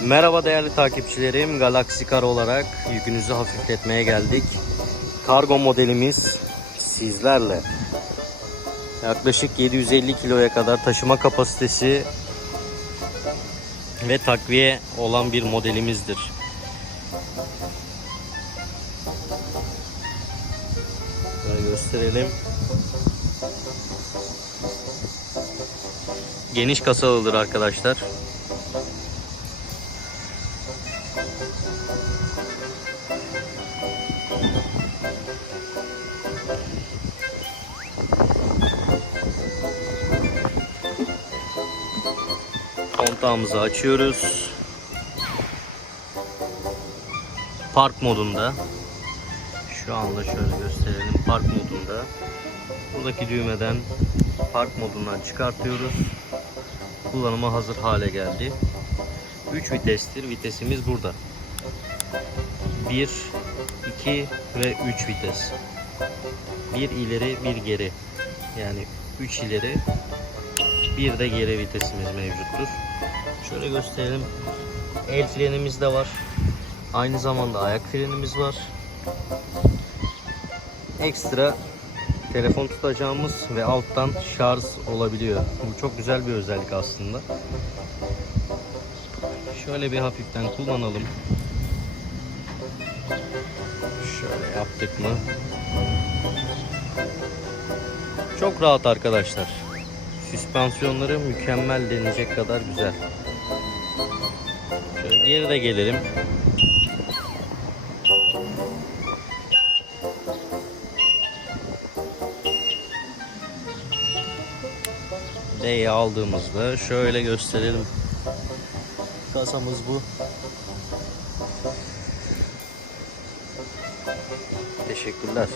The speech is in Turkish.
Merhaba değerli takipçilerim. Galaxy Car olarak yükünüzü hafifletmeye geldik. Kargo modelimiz sizlerle. Yaklaşık 750 kiloya kadar taşıma kapasitesi ve takviye olan bir modelimizdir. Böyle gösterelim. Geniş kasalıdır arkadaşlar. Kontağımızı açıyoruz. Park modunda. Şu anda şöyle gösterelim. Park modunda. Buradaki düğmeden park modundan çıkartıyoruz. Kullanıma hazır hale geldi. 3 vitestir. Vitesimiz burada. 1, 2 ve 3 vites. Bir ileri, bir geri. Yani 3 ileri, bir de geri vitesimiz mevcuttur. Şöyle gösterelim. El frenimiz de var. Aynı zamanda ayak frenimiz var. Ekstra telefon tutacağımız ve alttan şarj olabiliyor. Bu çok güzel bir özellik aslında. Şöyle bir hafiften kullanalım. Şöyle yaptık mı? Çok rahat arkadaşlar. Süspansiyonları mükemmel denilecek kadar güzel. Şöyle geri de gelelim. D'yi aldığımızda şöyle gösterelim. Kasamız bu. Teşekkürler.